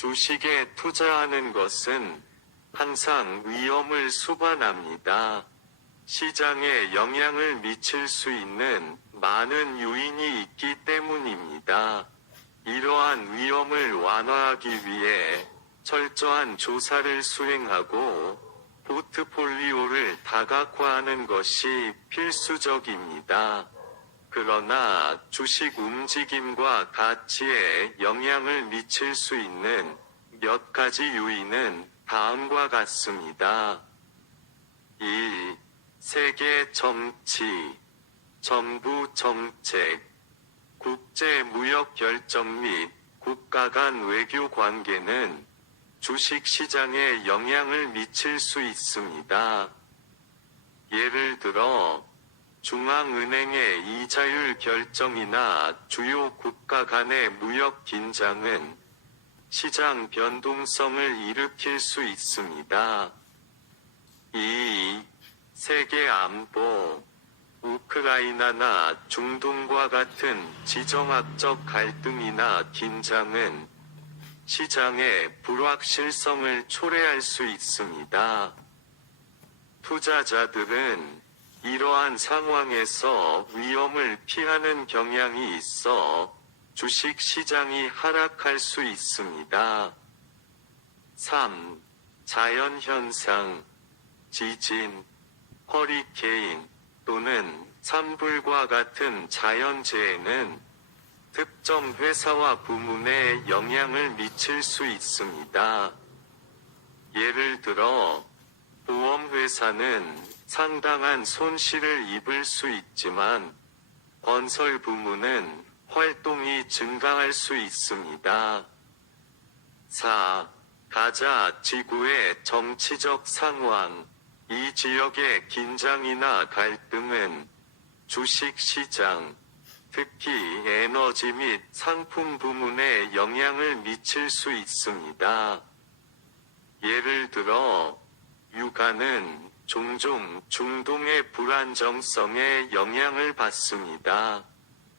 주식에 투자하는 것은 항상 위험을 수반합니다. 시장에 영향을 미칠 수 있는 많은 요인이 있기 때문입니다. 이러한 위험을 완화하기 위해 철저한 조사를 수행하고 포트폴리오를 다각화하는 것이 필수적입니다. 그러나 주식 움직임과 가치에 영향을 미칠 수 있는 몇 가지 요인은 다음과 같습니다. 1. 세계 정치, 정부 정책, 국제 무역 결정 및 국가 간 외교 관계는 주식 시장에 영향을 미칠 수 있습니다. 예를 들어 중앙은행의 이자율 결정이나 주요 국가 간의 무역 긴장은 시장 변동성을 일으킬 수 있습니다. 2. 세계 안보, 우크라이나나 중동과 같은 지정학적 갈등이나 긴장은 시장의 불확실성을 초래할 수 있습니다. 투자자들은 이러한 상황에서 위험을 피하는 경향이 있어 주식 시장이 하락할 수 있습니다. 3. 자연현상, 지진, 허리케인 또는 산불과 같은 자연재해는 특정 회사와 부문에 영향을 미칠 수 있습니다. 예를 들어 보험회사는 상당한 손실을 입을 수 있지만 건설 부문은 활동이 증가할 수 있습니다. 4. 가자 지구의 정치적 상황, 이 지역의 긴장이나 갈등은 주식 시장, 특히 에너지 및 상품 부문에 영향을 미칠 수 있습니다. 예를 들어 유가는 종종 중동의 불안정성에 영향을 받습니다.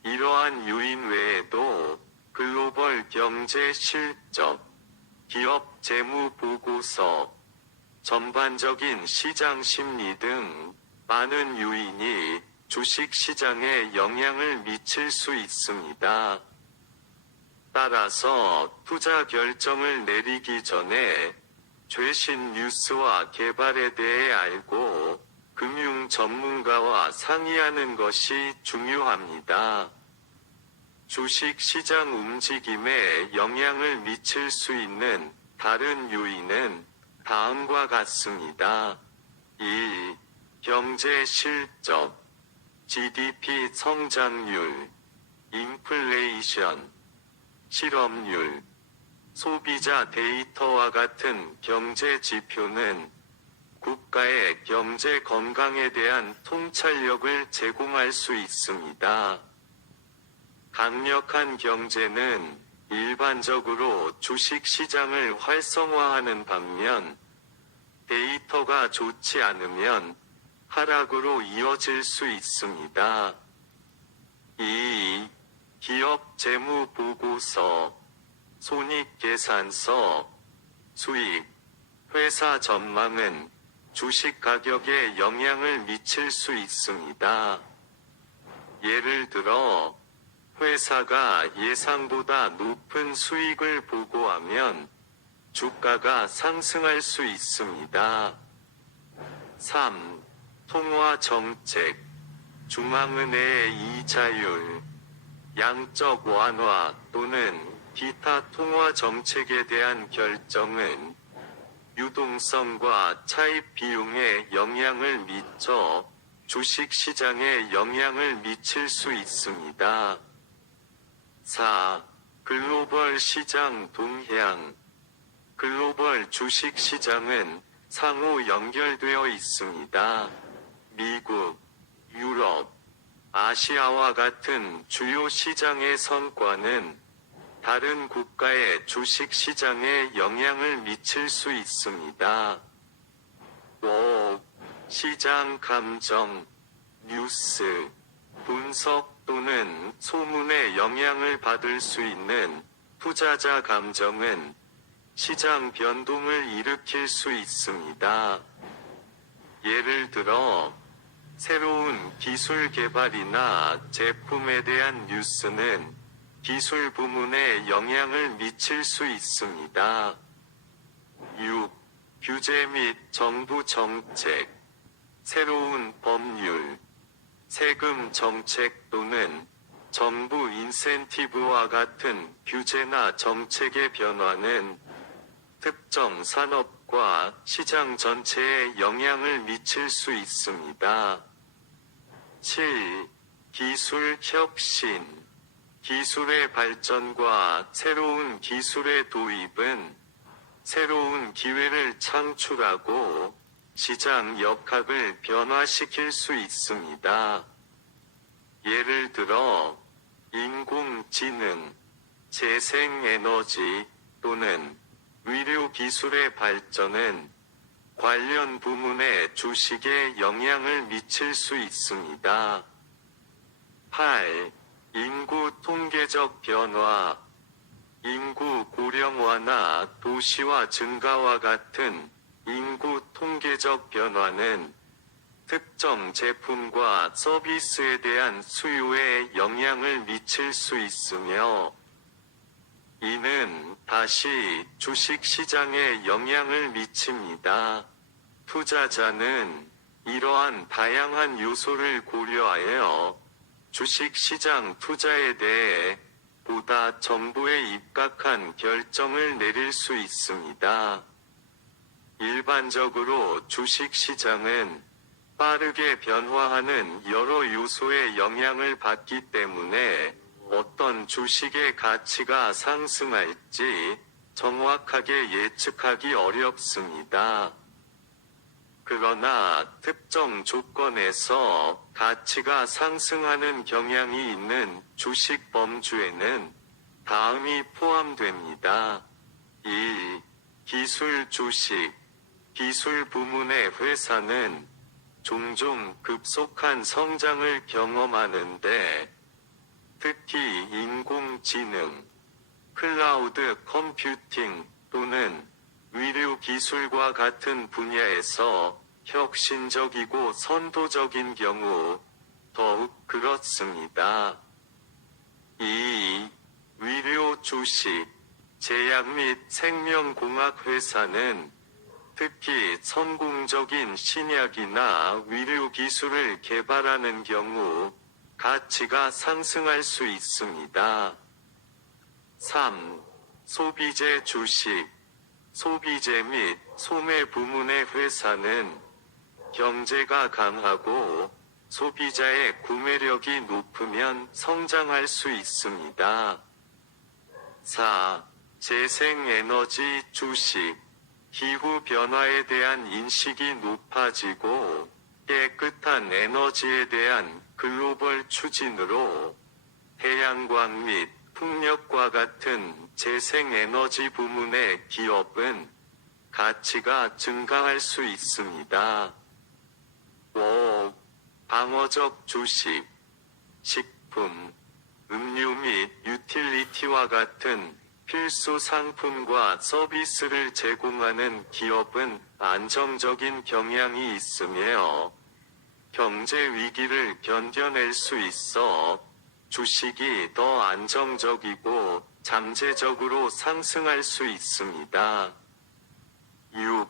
이러한 요인 외에도 글로벌 경제 실적, 기업 재무 보고서, 전반적인 시장 심리 등 많은 요인이 주식 시장에 영향을 미칠 수 있습니다. 따라서 투자 결정을 내리기 전에 최신 뉴스와 개발에 대해 알고 금융 전문가와 상의하는 것이 중요합니다. 주식 시장 움직임에 영향을 미칠 수 있는 다른 요인은 다음과 같습니다. 1. 경제 실적, GDP 성장률, 인플레이션, 실업률, 소비자 데이터와 같은 경제 지표는 국가의 경제 건강에 대한 통찰력을 제공할 수 있습니다. 강력한 경제는 일반적으로 주식 시장을 활성화하는 반면 데이터가 좋지 않으면 하락으로 이어질 수 있습니다. 2. 기업 재무 보고서, 손익계산서, 수익, 회사 전망은 주식 가격에 영향을 미칠 수 있습니다. 예를 들어 회사가 예상보다 높은 수익을 보고하면 주가가 상승할 수 있습니다. 3. 통화 정책, 중앙은행의 이자율, 양적 완화 또는 기타 통화 정책에 대한 결정은 유동성과 차입 비용에 영향을 미쳐 주식 시장에 영향을 미칠 수 있습니다. 4. 글로벌 시장 동향, 글로벌 주식 시장은 상호 연결되어 있습니다. 미국, 유럽, 아시아와 같은 주요 시장의 성과는 다른 국가의 주식 시장에 영향을 미칠 수 있습니다. 5. 시장 감정, 뉴스, 분석 또는 소문에 영향을 받을 수 있는 투자자 감정은 시장 변동을 일으킬 수 있습니다. 예를 들어, 새로운 기술 개발이나 제품에 대한 뉴스는 기술 부문에 영향을 미칠 수 있습니다. 6. 규제 및 정부 정책. 새로운 법률, 세금 정책 또는 정부 인센티브와 같은 규제나 정책의 변화는 특정 산업과 시장 전체에 영향을 미칠 수 있습니다. 7. 기술 혁신. 기술의 발전과 새로운 기술의 도입은 새로운 기회를 창출하고 시장 역학을 변화시킬 수 있습니다. 예를 들어, 인공지능, 재생에너지 또는 의료 기술의 발전은 관련 부문의 주식에 영향을 미칠 수 있습니다. 8. 인구 통계적 변화. 인구 고령화나 도시화 증가와 같은 인구 통계적 변화는 특정 제품과 서비스에 대한 수요에 영향을 미칠 수 있으며, 이는 다시 주식 시장에 영향을 미칩니다. 투자자는 이러한 다양한 요소를 고려하여 주식 시장 투자에 대해 보다 정보에 입각한 결정을 내릴 수 있습니다. 일반적으로 주식 시장은 빠르게 변화하는 여러 요소의 영향을 받기 때문에 어떤 주식의 가치가 상승할지 정확하게 예측하기 어렵습니다. 그러나 특정 조건에서 가치가 상승하는 경향이 있는 주식 범주에는 다음이 포함됩니다. 1. 기술 주식. 기술 부문의 회사는 종종 급속한 성장을 경험하는데, 특히 인공지능, 클라우드 컴퓨팅 또는 의료 기술과 같은 분야에서 혁신적이고 선도적인 경우 더욱 그렇습니다. 2. 의료 주식. 제약 및 생명공학 회사는 특히 성공적인 신약이나 의료 기술을 개발하는 경우 가치가 상승할 수 있습니다. 3. 소비재 주식. 소비재 및 소매 부문의 회사는 경제가 강하고 소비자의 구매력이 높으면 성장할 수 있습니다. 4. 재생에너지 주식. 기후 변화에 대한 인식이 높아지고 깨끗한 에너지에 대한 글로벌 추진으로 태양광 및 풍력과 같은 재생에너지 부문의 기업은 가치가 증가할 수 있습니다. 5. 방어적 주식. 식품, 음료 및 유틸리티와 같은 필수 상품과 서비스를 제공하는 기업은 안정적인 경향이 있으며 경제 위기를 견뎌낼 수 있어 주식이 더 안정적이고 잠재적으로 상승할 수 있습니다. 6.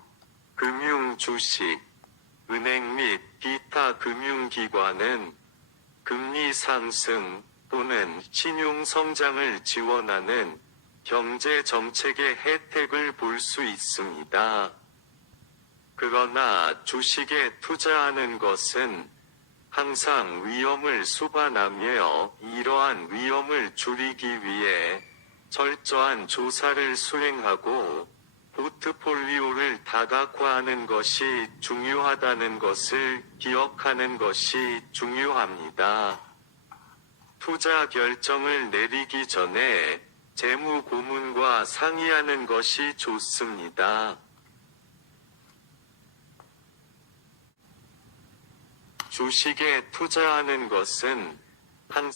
금융 주식. 은행 및 기타 금융기관은 금리 상승 또는 신용 성장을 지원하는 경제 정책의 혜택을 볼 수 있습니다. 그러나 주식에 투자하는 것은 항상 위험을 수반하며 이러한 위험을 줄이기 위해 철저한 조사를 수행하고 포트폴리오를 다각화하는 것이 중요하다는 것을 기억하는 것이 중요합니다. 투자 결정을 내리기 전에 재무 고문과 상의하는 것이 좋습니다. 주식에 투자하는 것은 항상